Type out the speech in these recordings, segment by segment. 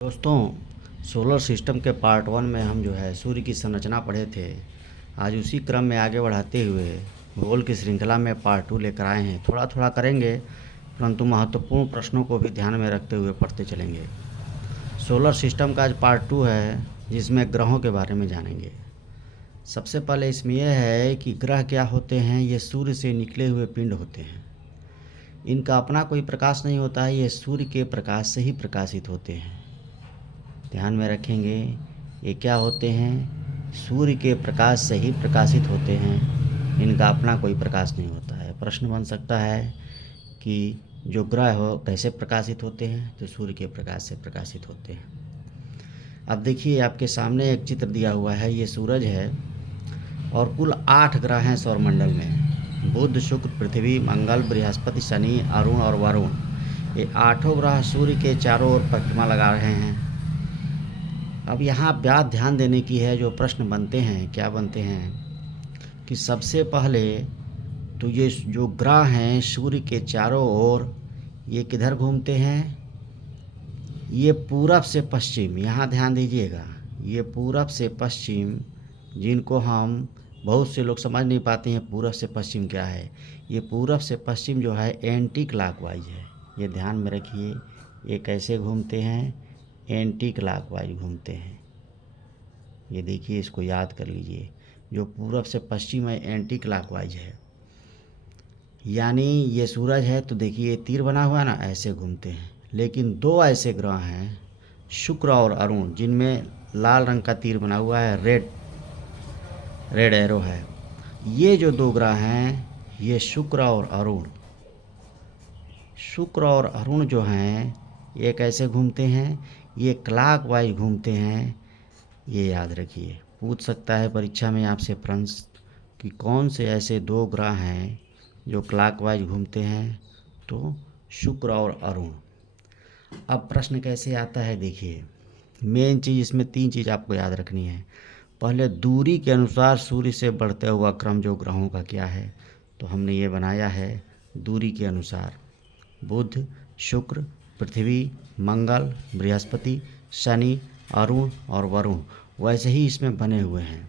दोस्तों, solar system के part one में हम जो है सूर्य की संरचना पढ़े थे। आज उसी क्रम में आगे बढ़ाते हुए भूगोल की श्रृंखला में पार्ट टू लेकर आए हैं। थोड़ा थोड़ा करेंगे, परंतु महत्वपूर्ण प्रश्नों को भी ध्यान में रखते हुए पढ़ते चलेंगे। सोलर सिस्टम का आज पार्ट टू है, जिसमें ग्रहों के बारे में जानेंगे। सबसे पहले इसमें यह है कि ग्रह क्या होते हैं। ये सूर्य से निकले हुए पिंड होते हैं। इनका अपना कोई प्रकाश नहीं होता है, ये सूर्य के प्रकाश से ही प्रकाशित होते हैं। ध्यान में रखेंगे, ये क्या होते हैं, सूर्य के प्रकाश से ही प्रकाशित होते हैं। इनका अपना कोई प्रकाश नहीं होता है। प्रश्न बन सकता है कि जो ग्रह हो कैसे प्रकाशित होते हैं, तो सूर्य के प्रकाश से प्रकाशित होते हैं। अब देखिए, आपके सामने एक चित्र दिया हुआ है। ये सूरज है और कुल 8 ग्रह हैं सौरमंडल में। बुध, शुक्र, पृथ्वी, मंगल, बृहस्पति, शनि, अरुण और वरुण। ये 8 ग्रह सूर्य के चारों ओर परिक्रमा लगा रहे हैं। अब यहाँ बात ध्यान देने की है। जो प्रश्न बनते हैं, क्या बनते हैं कि सबसे पहले तो ये जो ग्रह हैं सूर्य के चारों ओर, ये किधर घूमते हैं, ये पूरब से पश्चिम। यहाँ ध्यान दीजिएगा, ये पूरब से पश्चिम, जिनको हम बहुत से लोग समझ नहीं पाते हैं पूरब से पश्चिम क्या है। ये पूरब से पश्चिम जो है एंटी क्लॉकवाइज है। ये ध्यान में रखिए, ये कैसे घूमते हैं, एंटी क्लॉकवाइज घूमते हैं। ये देखिए, इसको याद कर लीजिए। जो पूरब से पश्चिम है एंटी क्लॉकवाइज है। यानी ये सूरज है तो देखिए ये तीर बना हुआ है ना, ऐसे घूमते हैं। लेकिन 2 ऐसे ग्रह हैं, शुक्र और अरुण, जिनमें लाल रंग का तीर बना हुआ है, रेड एरो है। ये जो 2 ग्रह हैं, ये शुक्र और अरुण जो हैं, ये कैसे घूमते हैं, ये क्लॉकवाइज घूमते हैं। ये याद रखिए। पूछ सकता है परीक्षा में आपसे प्रश्न कि कौन से ऐसे 2 ग्रह हैं जो क्लॉकवाइज घूमते हैं, तो शुक्र और अरुण। अब प्रश्न कैसे आता है, देखिए मेन चीज़ इसमें 3 चीज़ आपको याद रखनी है। पहले दूरी के अनुसार सूर्य से बढ़ते हुआ क्रम जो ग्रहों का क्या है, तो हमने ये बनाया है दूरी के अनुसार। बुध, शुक्र, पृथ्वी, मंगल, बृहस्पति, शनि, अरुण और वरुण, वैसे ही इसमें बने हुए हैं।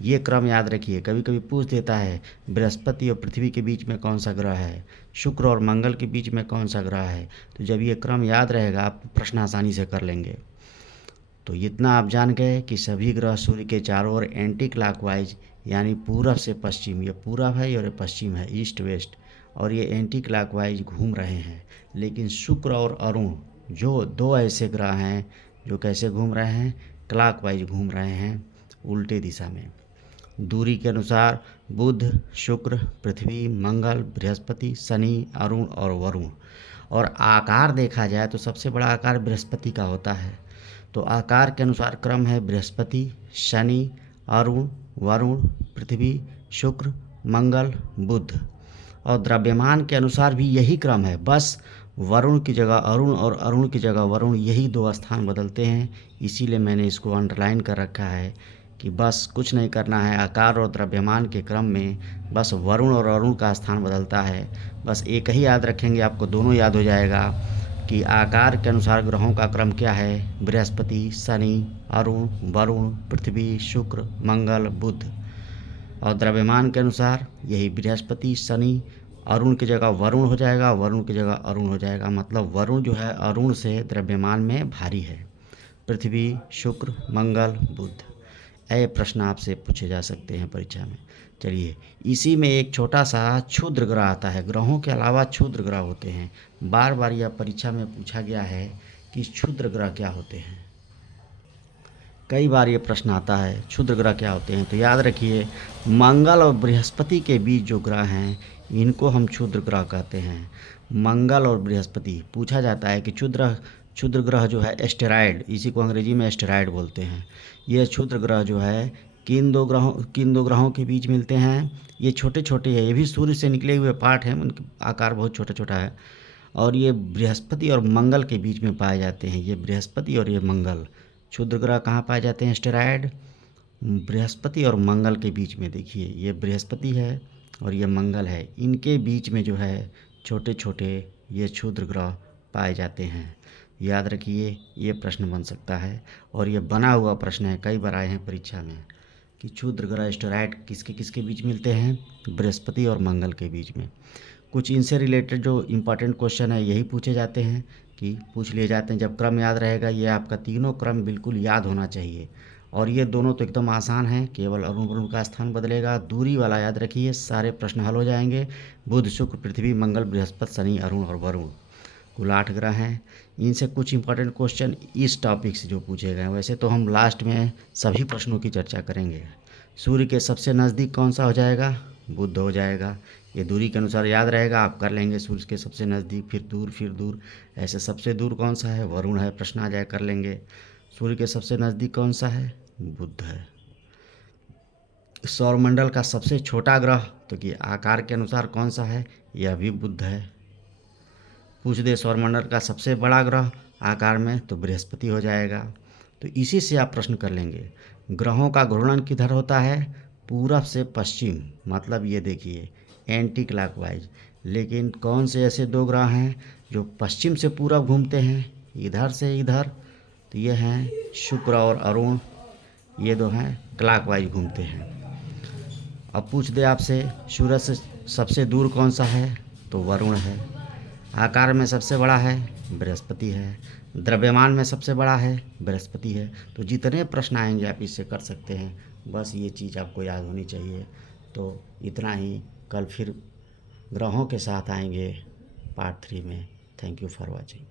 ये क्रम याद रखिए। कभी कभी पूछ देता है बृहस्पति और पृथ्वी के बीच में कौन सा ग्रह है, शुक्र और मंगल के बीच में कौन सा ग्रह है। तो जब ये क्रम याद रहेगा, आप प्रश्न आसानी से कर लेंगे। तो इतना आप जान गए कि सभी ग्रह सूर्य के चारों ओर एंटी क्लॉकवाइज, यानी पूरब से पश्चिम, ये पूरब है और ये पश्चिम है, ईस्ट वेस्ट, और ये एंटी क्लॉकवाइज घूम रहे हैं। लेकिन शुक्र और अरुण जो 2 ऐसे ग्रह हैं जो कैसे घूम रहे हैं, क्लॉकवाइज घूम रहे हैं, उल्टे दिशा में। दूरी के अनुसार बुध, शुक्र, पृथ्वी, मंगल, बृहस्पति, शनि, अरुण और वरुण। और आकार देखा जाए तो सबसे बड़ा आकार बृहस्पति का होता है। तो आकार के अनुसार क्रम है बृहस्पति, शनि, अरुण, वरुण, पृथ्वी, शुक्र, मंगल, बुध। और द्रव्यमान के अनुसार भी यही क्रम है, बस वरुण की जगह अरुण और अरुण की जगह वरुण, यही 2 स्थान बदलते हैं। इसीलिए मैंने इसको अंडरलाइन कर रखा है कि बस कुछ नहीं करना है। आकार और द्रव्यमान के क्रम में बस वरुण और अरुण का स्थान बदलता है। बस एक ही याद रखेंगे, आपको दोनों याद हो जाएगा कि आकार के अनुसार ग्रहों का क्रम क्या है, बृहस्पति, शनि, अरुण, वरुण, पृथ्वी, शुक्र, मंगल, बुध। और द्रव्यमान के अनुसार यही बृहस्पति, शनि, अरुण की जगह वरुण हो जाएगा, वरुण की जगह अरुण हो जाएगा। मतलब वरुण जो है अरुण से द्रव्यमान में भारी है। पृथ्वी, शुक्र, मंगल, बुध। ऐसे प्रश्न आपसे पूछे जा सकते हैं परीक्षा में। चलिए, इसी में एक छोटा सा क्षुद्र ग्रह आता है। ग्रहों के अलावा क्षुद्र ग्रह होते हैं। बार बार यह परीक्षा में पूछा गया है कि क्षुद्र ग्रह क्या होते हैं। कई बार ये प्रश्न आता है क्षुद्र ग्रह क्या होते हैं। तो याद रखिए, मंगल और बृहस्पति के बीच जो ग्रह हैं, इनको हम क्षुद्र ग्रह कहते हैं। मंगल और बृहस्पति पूछा जाता है कि क्षुद्र ग्रह जो है एस्टेरॉयड, इसी को अंग्रेजी में एस्टेरॉयड बोलते हैं। ये क्षुद्र ग्रह जो है किन दो ग्रहों के बीच मिलते हैं। ये छोटे छोटे हैं, ये भी सूर्य से निकले हुए पार्ट हैं, उनका आकार बहुत छोटा छोटा है। और ये बृहस्पति और मंगल के बीच में पाए जाते हैं। ये बृहस्पति और ये मंगल। क्षुद्र ग्रह कहाँ पाए जाते हैं, एस्टेरॉयड बृहस्पति और मंगल के बीच में। देखिए, ये बृहस्पति है और ये मंगल है, इनके बीच में जो है छोटे छोटे ये क्षुद्र ग्रह पाए जाते हैं। याद रखिए, ये प्रश्न बन सकता है और ये बना हुआ प्रश्न है, कई बार आए हैं परीक्षा में कि क्षुद्र ग्रह एस्टेरॉयड किसके किसके बीच मिलते हैं, बृहस्पति और मंगल के बीच में। कुछ इनसे रिलेटेड जो इम्पोर्टेंट क्वेश्चन है यही पूछे जाते हैं कि पूछ लिए जाते हैं। जब क्रम याद रहेगा, ये आपका तीनों क्रम बिल्कुल याद होना चाहिए और ये दोनों तो एकदम आसान हैं, केवल अरुण वरुण का स्थान बदलेगा। दूरी वाला याद रखिए, सारे प्रश्न हल हो जाएंगे। बुध शुक्र पृथ्वी मंगल बृहस्पति शनि अरुण और वरुण, कुल 8 ग्रह हैं। इनसे कुछ इंपॉर्टेंट क्वेश्चन इस टॉपिक से जो पूछे गए हैं। वैसे तो हम लास्ट में सभी प्रश्नों की चर्चा करेंगे। सूर्य के सबसे नज़दीक कौन सा हो जाएगा, बुध हो जाएगा। ये दूरी के अनुसार याद रहेगा, आप कर लेंगे। सूर्य के सबसे नज़दीक, फिर दूर, ऐसे सबसे दूर कौन सा है, वरुण है। प्रश्न आ जाए, कर लेंगे। सूर्य के सबसे नज़दीक कौन सा है, बुध है। सौरमंडल का सबसे छोटा ग्रह तो कि आकार के अनुसार कौन सा है, यह भी बुध है। पूछ दे सौरमंडल का सबसे बड़ा ग्रह आकार में, तो बृहस्पति हो जाएगा। तो इसी से आप प्रश्न कर लेंगे। ग्रहों का घूर्णन किधर होता है, पूरब से पश्चिम, मतलब ये देखिए एंटी क्लॉकवाइज। लेकिन कौन से ऐसे 2 ग्रह हैं जो पश्चिम से पूरब घूमते हैं, इधर से इधर, तो ये हैं शुक्र और अरुण। ये 2 हैं क्लॉकवाइज घूमते हैं। अब पूछ दे आपसे सूरज से सबसे दूर कौन सा है, तो वरुण है। आकार में सबसे बड़ा है, बृहस्पति है। द्रव्यमान में सबसे बड़ा है, बृहस्पति है। तो जितने प्रश्न आएंगे आप इससे कर सकते हैं, बस ये चीज़ आपको याद होनी चाहिए। तो इतना ही, कल फिर ग्रहों के साथ आएंगे पार्ट 3 में। Thank you for watching.